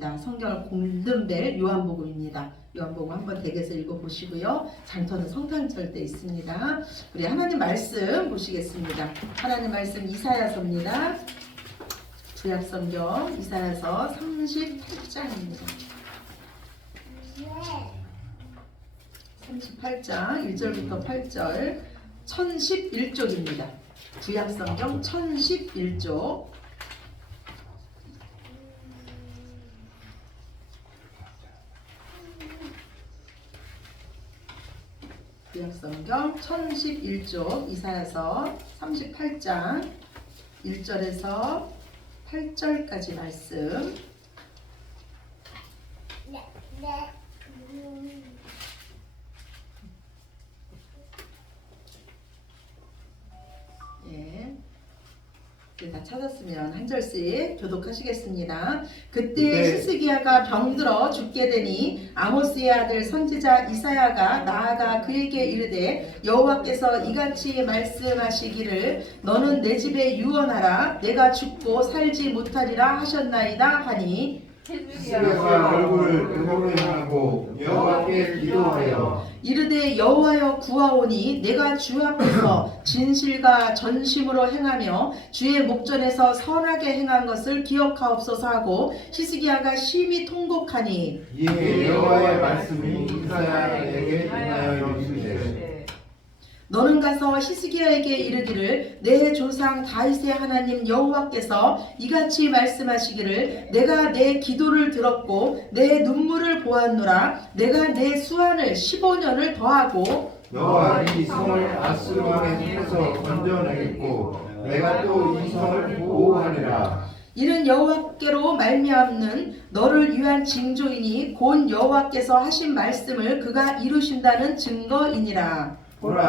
성경을 골든벨 요한복음입니다. 요한복음 한번 댁에서 읽어보시고요. 장터는 성탄절 때 있습니다. 우리 하나님 말씀 보시겠습니다. 하나님 말씀 이사야서입니다. 구약성경 이사야서 38장입니다. 38장 1절부터 8절 1011쪽입니다. 구약성경 1011쪽 구약성경 1011쪽 이사야서 38장 1절에서 8절까지 말씀. 다 찾았으면 한 절씩 교독하시겠습니다. 그때 히스기야가 병들어 죽게 되니 아모스의 아들 선지자 이사야가 나아가 그에게 이르되 여호와께서 이같이 말씀하시기를 너는 내 집에 유언하라 내가 죽고 살지 못하리라 하셨나이다 하니 히스기야가 얼굴을 그물로 향하고 여호와께 기도하여 이르되 여호와여 구하오니 내가 주 앞에서 진실과 전심으로 행하며 주의 목전에서 선하게 행한 것을 기억하옵소서 하고 히스기야가 심히 통곡하니 이에 여호와의 말씀이 이사야에게 임하여 이르시되 너는 가서 히스기야에게 이르기를 내 조상 다윗의 하나님 여호와께서 이같이 말씀하시기를 내가 내 기도를 들었고 내 눈물을 보았노라 내가 내 수완을 15년을 더하고 너와 이 성을 아스루 왕의 손에서 건져내겠고 내가 또 이 성을 보호하리라. 이는 여호와께로 말미암는 너를 위한 징조이니 곧 여호와께서 하신 말씀을 그가 이루신다는 증거이니라. 보라,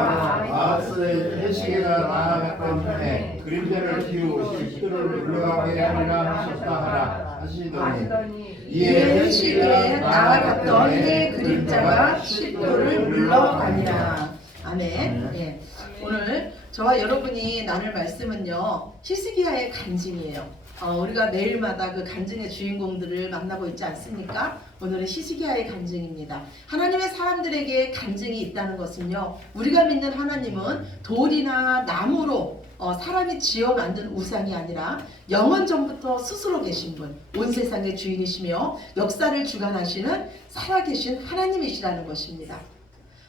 아하스의 해시계가 나아갔던 해에 그림자를 띄우고 십도를 물러가게 하리라 하셨다 하라 하시더니 이에 해시계에 나아갔던 해 그림자가 십도를 물러가니라. 아멘. 예. 오늘 저와 여러분이 나눌 말씀은요 히스기야의 간증이에요. 우리가 매일마다 그 간증의 주인공들을 만나고 있지 않습니까? 오늘은 히스기야의 간증입니다. 하나님의 사람들에게 간증이 있다는 것은요 우리가 믿는 하나님은 돌이나 나무로 사람이 지어 만든 우상이 아니라 영원 전부터 스스로 계신 분, 온 세상의 주인이시며 역사를 주관하시는 살아계신 하나님이시라는 것입니다.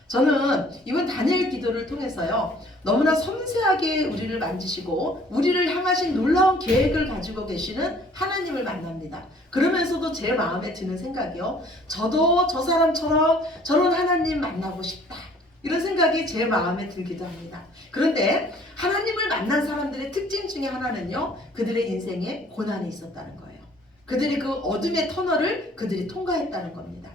저는 이번 다니엘 기도를 통해서요 너무나 섬세하게 우리를 만지시고 우리를 향하신 놀라운 계획을 가지고 계시는 하나님을 만납니다. 그러면서도 제 마음에 드는 생각이요 저도 저 사람처럼 저런 하나님 만나고 싶다 이런 생각이 제 마음에 들기도 합니다. 그런데 하나님을 만난 사람들의 특징 중에 하나는요 그들의 인생에 고난이 있었다는 거예요. 그들이 그 어둠의 터널을 그들이 통과했다는 겁니다.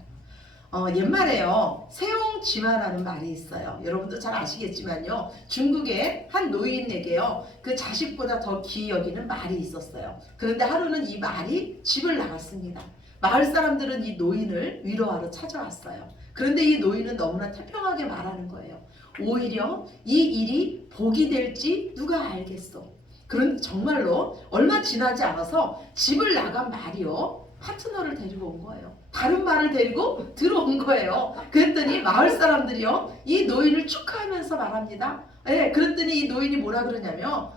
옛말에요 세옹지마라는 말이 있어요. 여러분도 잘 아시겠지만요 중국의 한 노인에게요 그 자식보다 더 귀히 여기는 말이 있었어요. 그런데 하루는 이 말이 집을 나갔습니다. 마을 사람들은 이 노인을 위로하러 찾아왔어요. 그런데 이 노인은 너무나 태평하게 말하는 거예요. 오히려 이 일이 복이 될지 누가 알겠어. 그런데 정말로 얼마 지나지 않아서 집을 나간 말이요 파트너를 데리고 온 거예요. 다른 말을 데리고 들어온 거예요. 그랬더니 마을 사람들이요 이 노인을 축하하면서 말합니다. 그랬더니 이 노인이 뭐라 그러냐면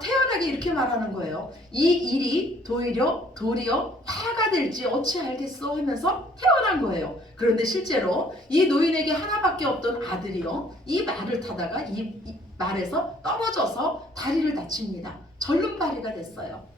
태연하게 이렇게 말하는 거예요. 이 일이 도리어 화가 될지 어찌 알겠어 하면서 태어난 거예요. 그런데 실제로 이 노인에게 하나밖에 없던 아들이요 이 말을 타다가 이 말에서 떨어져서 다리를 다칩니다. 절름발이가 됐어요.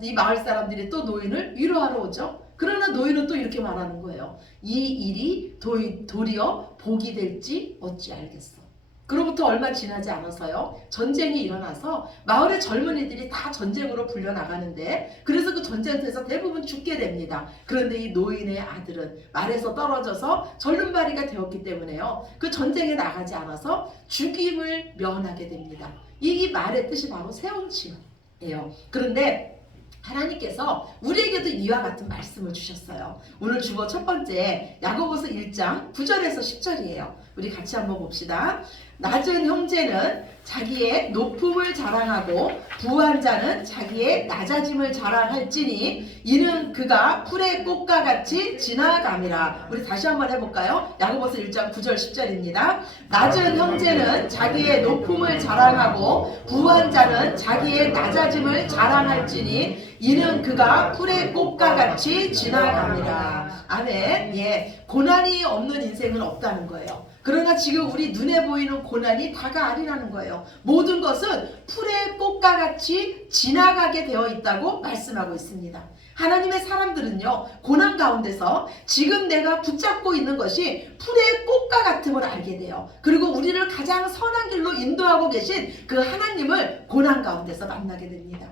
이 마을 사람들이 또 노인을 위로하러 오죠. 그러나 노인은 또 이렇게 말하는 거예요. 이 일이 도리어 복이 될지 어찌 알겠어. 그로부터 얼마 지나지 않아서요 전쟁이 일어나서 마을의 젊은이들이 다 전쟁으로 불려나가는데 그래서 그 전쟁터에서 대부분 죽게 됩니다. 그런데 이 노인의 아들은 말에서 떨어져서 절름발이가 되었기 때문에요 그 전쟁에 나가지 않아서 죽임을 면하게 됩니다. 이 말의 뜻이 바로 세옹지마예요. 그런데 하나님께서 우리에게도 이와 같은 말씀을 주셨어요. 오늘 주보 첫 번째 야고보서 1장 9절에서 10절이에요. 우리 같이 한번 봅시다. 낮은 형제는 자기의 높음을 자랑하고 부한 자는 자기의 낮아짐을 자랑할지니 이는 그가 풀의 꽃과 같이 지나감이라. 우리 다시 한번 해볼까요? 야고보서 1장 9절 10절입니다. 낮은 형제는 자기의 높음을 자랑하고 부한 자는 자기의 낮아짐을 자랑할지니 이는 그가 풀의 꽃과 같이 지나갑니다. 아멘. 예, 고난이 없는 인생은 없다는 거예요. 그러나 지금 우리 눈에 보이는 고난이 다가 아니라는 거예요. 모든 것은 풀의 꽃과 같이 지나가게 되어 있다고 말씀하고 있습니다. 하나님의 사람들은요, 고난 가운데서 지금 내가 붙잡고 있는 것이 풀의 꽃과 같음을 알게 돼요. 그리고 우리를 가장 선한 길로 인도하고 계신 그 하나님을 고난 가운데서 만나게 됩니다.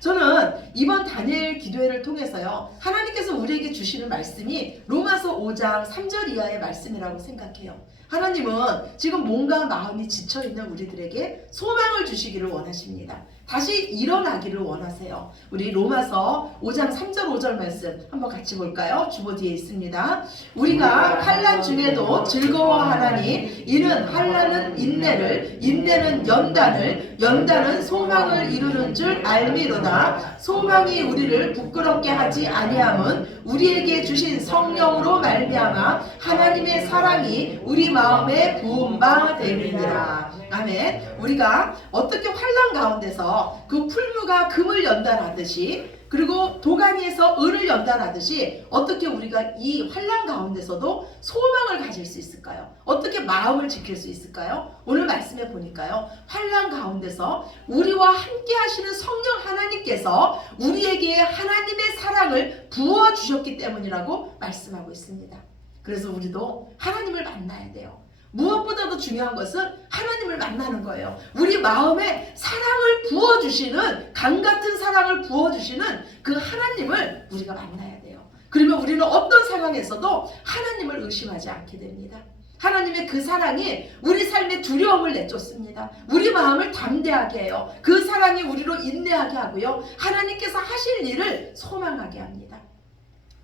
저는 이번 다니엘 기도회를 통해서요, 하나님께서 우리에게 주시는 말씀이 로마서 5장 3절 이하의 말씀이라고 생각해요. 하나님은 지금 몸과 마음이 지쳐있는 우리들에게 소망을 주시기를 원하십니다. 다시 일어나기를 원하세요. 우리 로마서 5장 3절 5절 말씀 한번 같이 볼까요? 주보 뒤에 있습니다. 우리가 환난 중에도 즐거워하나니 이는 환난은 인내를, 인내는 연단을, 연단은 소망을 이루는 줄 알미로다. 소망이 우리를 부끄럽게 하지 아니함은 우리에게 주신 성령으로 말미암아 하나님의 사랑이 우리 마음에 부은 바 됨이니라. 아멘. 우리가 어떻게 환난 가운데서 그 풀무가 금을 연단하듯이, 그리고 도가니에서 은을 연단하듯이 어떻게 우리가 이 환난 가운데서도 소망을 가질 수 있을까요? 어떻게 마음을 지킬 수 있을까요? 오늘 말씀해 보니까요, 환난 가운데서 우리와 함께 하시는 성령 하나님께서 우리에게 하나님의 사랑을 부어주셨기 때문이라고 말씀하고 있습니다. 그래서 우리도 하나님을 만나야 돼요. 무엇보다도 중요한 것은 하나님을 만나는 거예요. 우리 마음에 사랑을 부어주시는, 강같은 사랑을 부어주시는 그 하나님을 우리가 만나야 돼요. 그러면 우리는 어떤 상황에서도 하나님을 의심하지 않게 됩니다. 하나님의 그 사랑이 우리 삶에 두려움을 내쫓습니다. 우리 마음을 담대하게 해요. 그 사랑이 우리로 인내하게 하고요, 하나님께서 하실 일을 소망하게 합니다.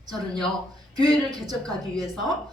저는요, 교회를 개척하기 위해서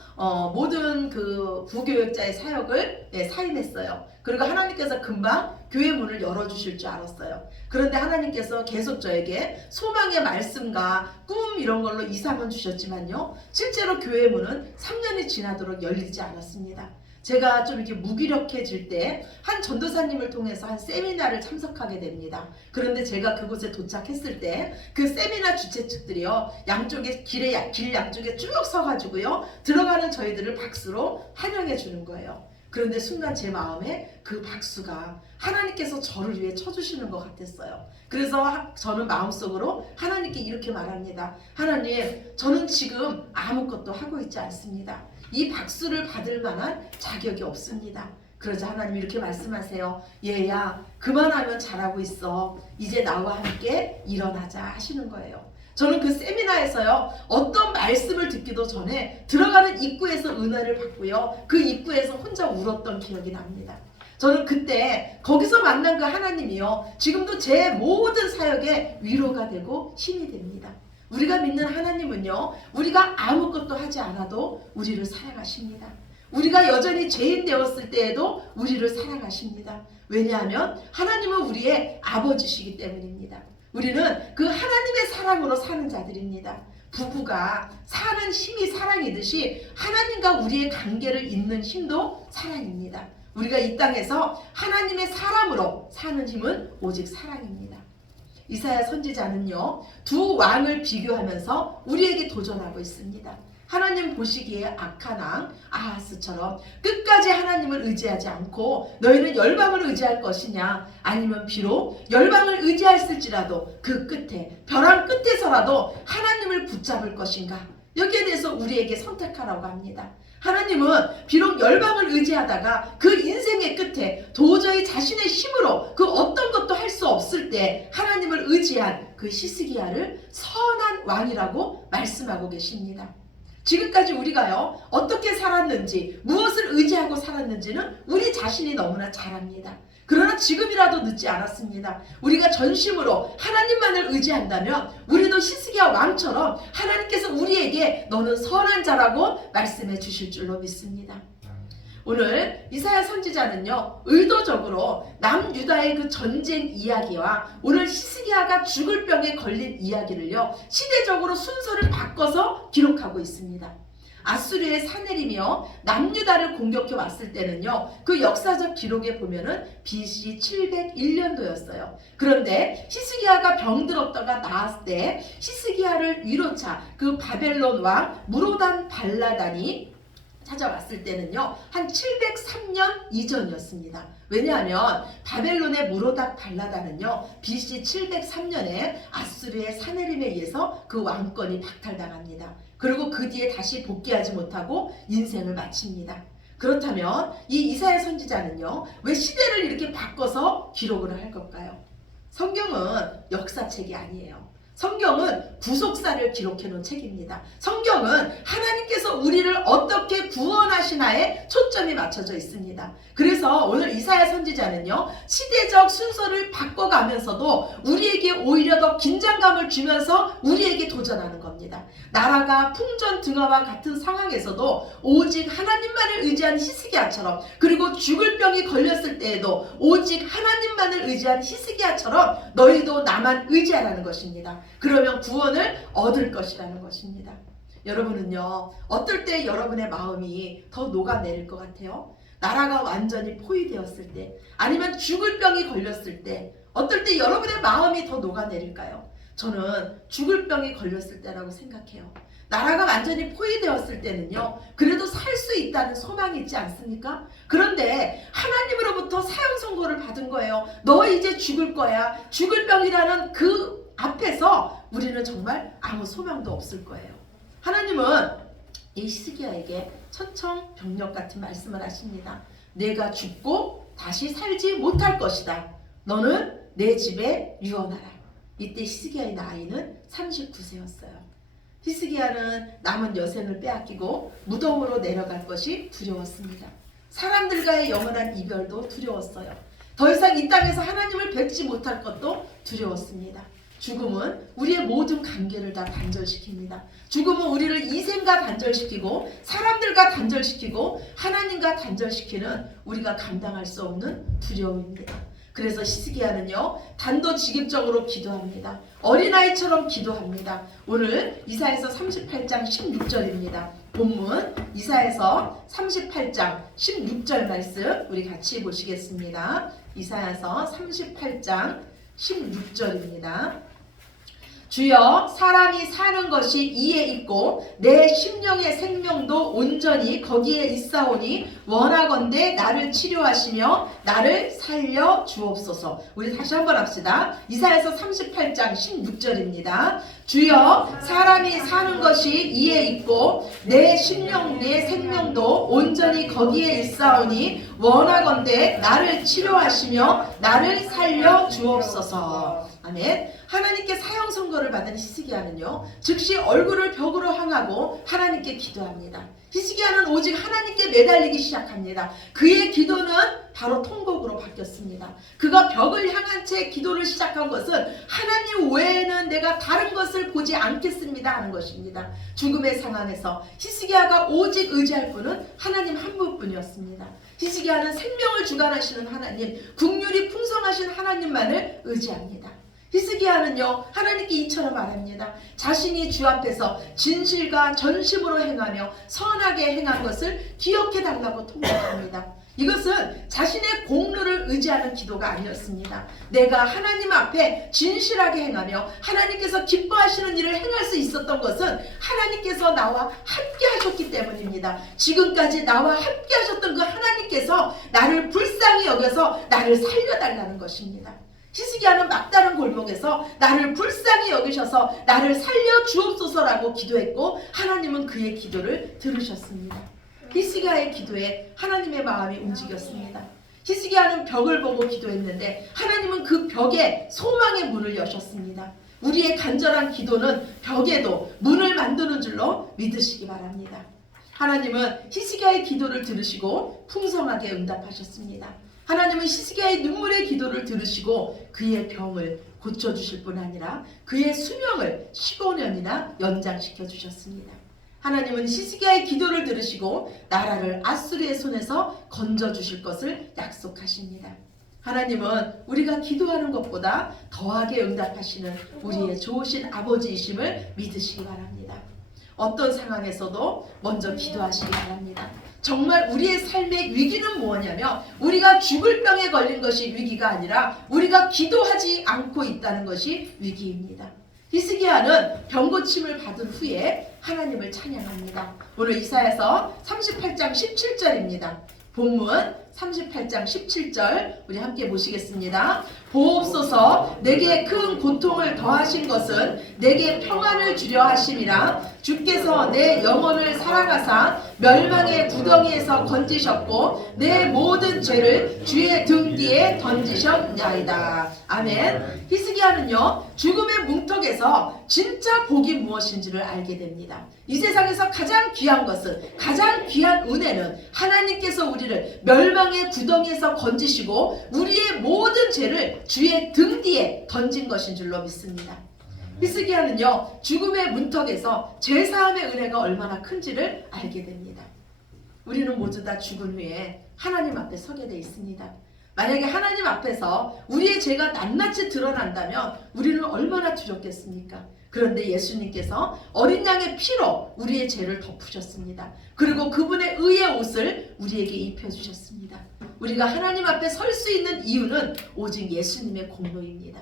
모든 그 부교역자의 사역을 사임했어요. 그리고 하나님께서 금방 교회 문을 열어주실 줄 알았어요. 그런데 하나님께서 계속 저에게 소망의 말씀과 꿈 이런 걸로 이상은 주셨지만요, 실제로 교회 문은 3년이 지나도록 열리지 않았습니다. 제가 좀 이렇게 무기력해질 때 한 전도사님을 통해서 한 세미나를 참석하게 됩니다. 그런데 제가 그곳에 도착했을 때 그 세미나 주최 측들이요, 양쪽에 길 양쪽에 쭉 서가지고요, 들어가는 저희들을 박수로 환영해 주는 거예요. 그런데 순간 제 마음에 그 박수가 하나님께서 저를 위해 쳐주시는 것 같았어요. 그래서 저는 마음속으로 하나님께 이렇게 말합니다. 하나님, 저는 지금 아무것도 하고 있지 않습니다. 이 박수를 받을 만한 자격이 없습니다. 그러자 하나님이 이렇게 말씀하세요. 얘야, 그만하면 잘하고 있어. 이제 나와 함께 일어나자 하시는 거예요. 저는 그 세미나에서요, 어떤 말씀을 듣기도 전에 들어가는 입구에서 은혜를 받고요, 그 입구에서 혼자 울었던 기억이 납니다. 저는 그때 거기서 만난 그 하나님이요, 지금도 제 모든 사역에 위로가 되고 힘이 됩니다. 우리가 믿는 하나님은요, 우리가 아무것도 하지 않아도 우리를 사랑하십니다. 우리가 여전히 죄인 되었을 때에도 우리를 사랑하십니다. 왜냐하면 하나님은 우리의 아버지시기 때문입니다. 우리는 그 하나님의 사랑으로 사는 자들입니다. 부부가 사는 힘이 사랑이듯이 하나님과 우리의 관계를 잇는 힘도 사랑입니다. 우리가 이 땅에서 하나님의 사람으로 사는 힘은 오직 사랑입니다. 이사야 선지자는요, 두 왕을 비교하면서 우리에게 도전하고 있습니다. 하나님 보시기에 악한 왕 아하스처럼 끝까지 하나님을 의지하지 않고 너희는 열방을 의지할 것이냐, 아니면 비록 열방을 의지했을지라도 그 끝에, 벼랑 끝에서라도 하나님을 붙잡을 것인가, 여기에 대해서 우리에게 선택하라고 합니다. 하나님은 비록 열방을 의지하다가 그 인생의 끝에 도저히 자신의 힘으로 그 어떤 것도 할 수 없을 때 하나님을 의지한 그 히스기야를 선한 왕이라고 말씀하고 계십니다. 지금까지 우리가요, 어떻게 살았는지, 무엇을 의지하고 살았는지는 우리 자신이 너무나 잘 압니다. 그러나 지금이라도 늦지 않았습니다. 우리가 전심으로 하나님만을 의지한다면 우리도 히스기야 왕처럼 하나님께서 우리에게 너는 선한 자라고 말씀해 주실 줄로 믿습니다. 오늘 이사야 선지자는요, 의도적으로 남유다의 그 전쟁 이야기와 오늘 히스기야가 죽을 병에 걸린 이야기를요, 시대적으로 순서를 바꿔서 기록하고 있습니다. 아수르의 사내리며 남유다를 공격해 왔을 때는요, 그 역사적 기록에 보면은 BC 701년도였어요. 그런데 히스기야가 병들었다가 나았을 때 히스기야를 위로차 그 바벨론 왕 무로단 발라단이 찾아왔을 때는요, 한 703년 이전이었습니다. 왜냐하면 바벨론의 무로닥 발라단은요, BC 703년에 아수르의 사네림에 의해서 그 왕권이 박탈당합니다. 그리고 그 뒤에 다시 복귀하지 못하고 인생을 마칩니다. 그렇다면 이 이사야 선지자는요, 왜 시대를 이렇게 바꿔서 기록을 할 걸까요? 성경은 역사책이 아니에요. 성경은 구속사를 기록해 놓은 책입니다. 성경은 하나님께서 우리를 어떻게 구원하시나에 초점이 맞춰져 있습니다. 그래서 오늘 이사야 선지자는요, 시대적 순서를 바꿔가면서도 우리에게 오히려 더 긴장감을 주면서 우리에게 도전하는 겁니다. 나라가 풍전등화와 같은 상황에서도 오직 하나님만을 의지한 히스기야처럼, 그리고 죽을 병이 걸렸을 때에도 오직 하나님만을 의지한 히스기야처럼 너희도 나만 의지하라는 것입니다. 그러면 구원을 얻을 것이라는 것입니다. 여러분은요, 어떨 때 여러분의 마음이 더 녹아내릴 것 같아요? 나라가 완전히 포위되었을 때, 아니면 죽을 병이 걸렸을 때, 어떨 때 여러분의 마음이 더 녹아내릴까요? 저는 죽을 병이 걸렸을 때라고 생각해요. 나라가 완전히 포위되었을 때는요, 그래도 살 수 있다는 소망이 있지 않습니까? 그런데 하나님으로부터 사형 선고를 받은 거예요. 너 이제 죽을 거야. 죽을 병이라는 그 앞에서 우리는 정말 아무 소망도 없을 거예요. 하나님은 이 히스기야에게 천청병력 같은 말씀을 하십니다. 내가 죽고 다시 살지 못할 것이다. 너는 내 집에 유언하라. 이때 히스기야의 나이는 39세였어요. 히스기야는 남은 여생을 빼앗기고 무덤으로 내려갈 것이 두려웠습니다. 사람들과의 영원한 이별도 두려웠어요. 더 이상 이 땅에서 하나님을 뵙지 못할 것도 두려웠습니다. 죽음은 우리의 모든 관계를 다 단절시킵니다. 죽음은 우리를 이생과 단절시키고 사람들과 단절시키고 하나님과 단절시키는 우리가 감당할 수 없는 두려움입니다. 그래서 히스기야는요, 단도직입적으로 기도합니다. 어린아이처럼 기도합니다. 오늘 이사야서 38장 16절입니다. 본문 이사야서 38장 16절 말씀 우리 같이 보시겠습니다. 이사야서 38장 16절입니다. 주여, 사람이 사는 것이 이에 있고 내 심령의 생명도 온전히 거기에 있사오니 원하건대 나를 치료하시며 나를 살려 주옵소서. 우리 다시 한번 합시다. 이사야서 38장 16절입니다. 주여, 사람이 사는 것이 이에 있고 내 심령 내 생명도 온전히 거기에 있사오니 원하건대 나를 치료하시며 나를 살려 주옵소서. 아멘. 하나님께 사형 선고를 받은 히스기야는요, 즉시 얼굴을 벽으로 향하고 하나님께 기도합니다. 히스기야는 오직 하나님께 매달리기 시작합니다. 그의 기도는 바로 통곡으로 바뀌었습니다. 그가 벽을 향한 채 기도를 시작한 것은 하나님 외에는 내가 다른 것을 보지 않겠습니다 하는 것입니다. 죽음의 상황에서 히스기야가 오직 의지할 분은 하나님 한 분뿐이었습니다. 히스기야는 생명을 주관하시는 하나님, 국률이 풍성하신 하나님만을 의지합니다. 히스기야는요, 하나님께 이처럼 말합니다. 자신이 주 앞에서 진실과 전심으로 행하며 선하게 행한 것을 기억해 달라고 통곡합니다. 이것은 자신의 공로를 의지하는 기도가 아니었습니다. 내가 하나님 앞에 진실하게 행하며 하나님께서 기뻐하시는 일을 행할 수 있었던 것은 하나님께서 나와 함께 하셨기 때문입니다. 지금까지 나와 함께 하셨던 그 하나님께서 나를 불쌍히 여겨서 나를 살려달라는 것입니다. 히스기야는 막다른 골목에서 나를 불쌍히 여기셔서 나를 살려 주옵소서라고 기도했고 하나님은 그의 기도를 들으셨습니다. 히스기야의 기도에 하나님의 마음이 움직였습니다. 히스기야는 벽을 보고 기도했는데 하나님은 그 벽에 소망의 문을 여셨습니다. 우리의 간절한 기도는 벽에도 문을 만드는 줄로 믿으시기 바랍니다. 하나님은 히스기야의 기도를 들으시고 풍성하게 응답하셨습니다. 하나님은 히스기야의 눈물의 기도를 들으시고 그의 병을 고쳐주실 뿐 아니라 그의 수명을 15년이나 연장시켜 주셨습니다. 하나님은 히스기야의 기도를 들으시고 나라를 아수르의 손에서 건져주실 것을 약속하십니다. 하나님은 우리가 기도하는 것보다 더하게 응답하시는 우리의 좋으신 아버지이심을 믿으시기 바랍니다. 어떤 상황에서도 먼저 기도하시기 바랍니다. 정말 우리의 삶의 위기는 뭐냐면 우리가 죽을 병에 걸린 것이 위기가 아니라 우리가 기도하지 않고 있다는 것이 위기입니다. 히스기야는 병고침을 받은 후에 하나님을 찬양합니다. 오늘 이사야서 38장 17절입니다. 본문 38장 17절 우리 함께 보시겠습니다. 보옵소서 내게 큰 고통을 더하신 것은 내게 평안을 주려 하심이라. 주께서 내 영혼을 사랑하사 멸망의 구덩이에서 건지셨고 내 모든 죄를 주의 등 뒤에 던지셨나이다. 아멘. 히스기야는요 죽음의 문턱에서 진짜 복이 무엇인지를 알게 됩니다. 이 세상에서 가장 귀한 것은, 가장 귀한 은혜는 하나님께서 우리를 멸망의 구덩이에서 건지시고 우리의 모든 죄를 주의 등 뒤에 던진 것인 줄로 믿습니다. 히스기야는요 죽음의 문턱에서 죄사함의 은혜가 얼마나 큰지를 알게 됩니다. 우리는 모두 다 죽은 후에 하나님 앞에 서게 돼 있습니다. 만약에 하나님 앞에서 우리의 죄가 낱낱이 드러난다면 우리는 얼마나 두렵겠습니까? 그런데 예수님께서 어린 양의 피로 우리의 죄를 덮으셨습니다. 그리고 그분의 의의 옷을 우리에게 입혀주셨습니다. 우리가 하나님 앞에 설 수 있는 이유는 오직 예수님의 공로입니다.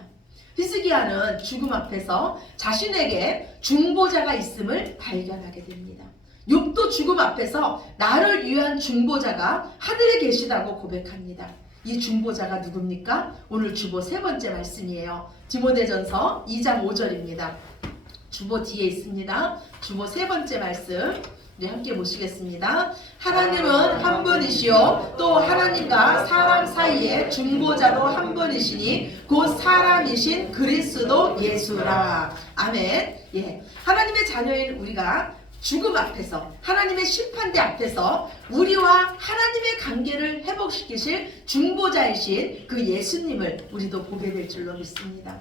히스기야는 죽음 앞에서 자신에게 중보자가 있음을 발견하게 됩니다. 욥도 죽음 앞에서 나를 위한 중보자가 하늘에 계시다고 고백합니다. 이 중보자가 누굽니까? 오늘 주보 세 번째 말씀이에요. 디모데전서 2장 5절입니다. 주보 뒤에 있습니다. 주보 세 번째 말씀 우리 함께 보시겠습니다. 하나님은 한 분이시요 또 하나님과 사람 사이에 중보자도 한 분이시니 곧 사람이신 그리스도 예수라. 아멘. 예, 하나님의 자녀인 우리가 죽음 앞에서 하나님의 심판대 앞에서 우리와 하나님의 관계를 회복시키실 중보자이신 그 예수님을 우리도 보게 될 줄로 믿습니다.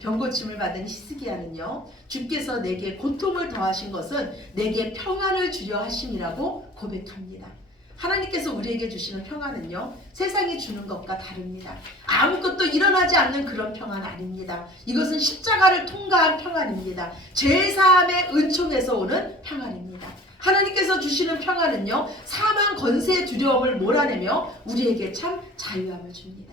병고침을 받은 히스기야는요 주께서 내게 고통을 더하신 것은 내게 평안을 주려 하심이라고 고백합니다. 하나님께서 우리에게 주시는 평안은요 세상이 주는 것과 다릅니다. 아무것도 일어나지 않는 그런 평안 아닙니다. 이것은 십자가를 통과한 평안입니다. 죄사함의 은총에서 오는 평안입니다. 하나님께서 주시는 평안은요 사망 권세의 두려움을 몰아내며 우리에게 참 자유함을 줍니다.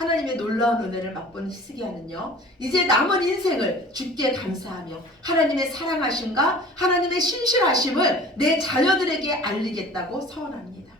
하나님의 놀라운 은혜를 맛본 히스기야는요 이제 남은 인생을 주께 감사하며 하나님의 사랑하심과 하나님의 신실하심을 내 자녀들에게 알리겠다고 서원합니다.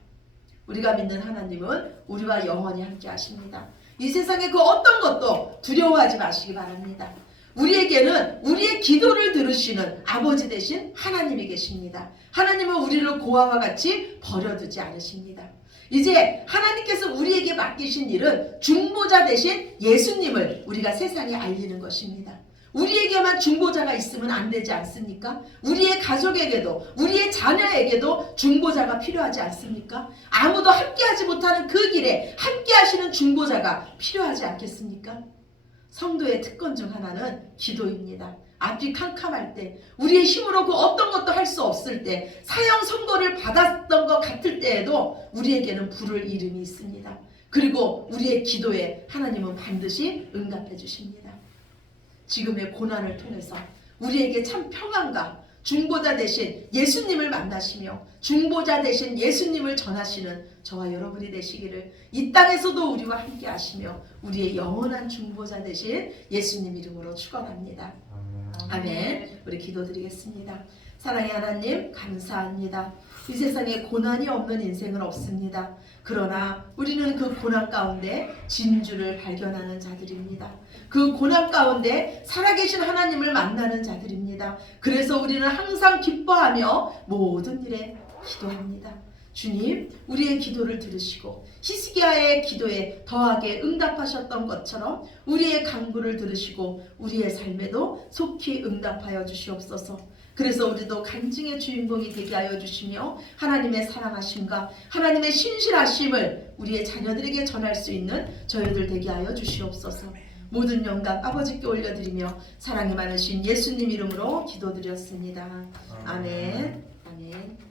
우리가 믿는 하나님은 우리와 영원히 함께 하십니다. 이 세상의 그 어떤 것도 두려워하지 마시기 바랍니다. 우리에게는 우리의 기도를 들으시는 아버지 되신 하나님이 계십니다. 하나님은 우리를 고아와 같이 버려두지 않으십니다. 이제 하나님께서 우리에게 맡기신 일은 중보자 되신 예수님을 우리가 세상에 알리는 것입니다. 우리에게만 중보자가 있으면 안 되지 않습니까? 우리의 가족에게도 우리의 자녀에게도 중보자가 필요하지 않습니까? 아무도 함께하지 못하는 그 길에 함께하시는 중보자가 필요하지 않겠습니까? 성도의 특권 중 하나는 기도입니다. 앞이 캄캄할 때, 우리의 힘으로 그 어떤 것도 할 수 없을 때, 사형 선고를 받았던 것 같을 때에도 우리에게는 부를 이름이 있습니다. 그리고 우리의 기도에 하나님은 반드시 응답해 주십니다. 지금의 고난을 통해서 우리에게 참 평안과 중보자 되신 예수님을 만나시며 중보자 되신 예수님을 전하시는 저와 여러분이 되시기를 이 땅에서도 우리와 함께 하시며 우리의 영원한 중보자 되신 예수님 이름으로 축원합니다. 아멘. 우리 기도드리겠습니다. 사랑의 하나님 감사합니다. 이 세상에 고난이 없는 인생은 없습니다. 그러나 우리는 그 고난 가운데 진주를 발견하는 자들입니다. 그 고난 가운데 살아계신 하나님을 만나는 자들입니다. 그래서 우리는 항상 기뻐하며 모든 일에 기도합니다. 주님, 우리의 기도를 들으시고 히스기야의 기도에 더하게 응답하셨던 것처럼 우리의 간구를 들으시고 우리의 삶에도 속히 응답하여 주시옵소서. 그래서 우리도 간증의 주인공이 되게 하여 주시며 하나님의 사랑하심과 하나님의 신실하심을 우리의 자녀들에게 전할 수 있는 저희들 되게 하여 주시옵소서. 모든 영광 아버지께 올려드리며 사랑이 많으신 예수님 이름으로 기도드렸습니다. 아멘. 아멘.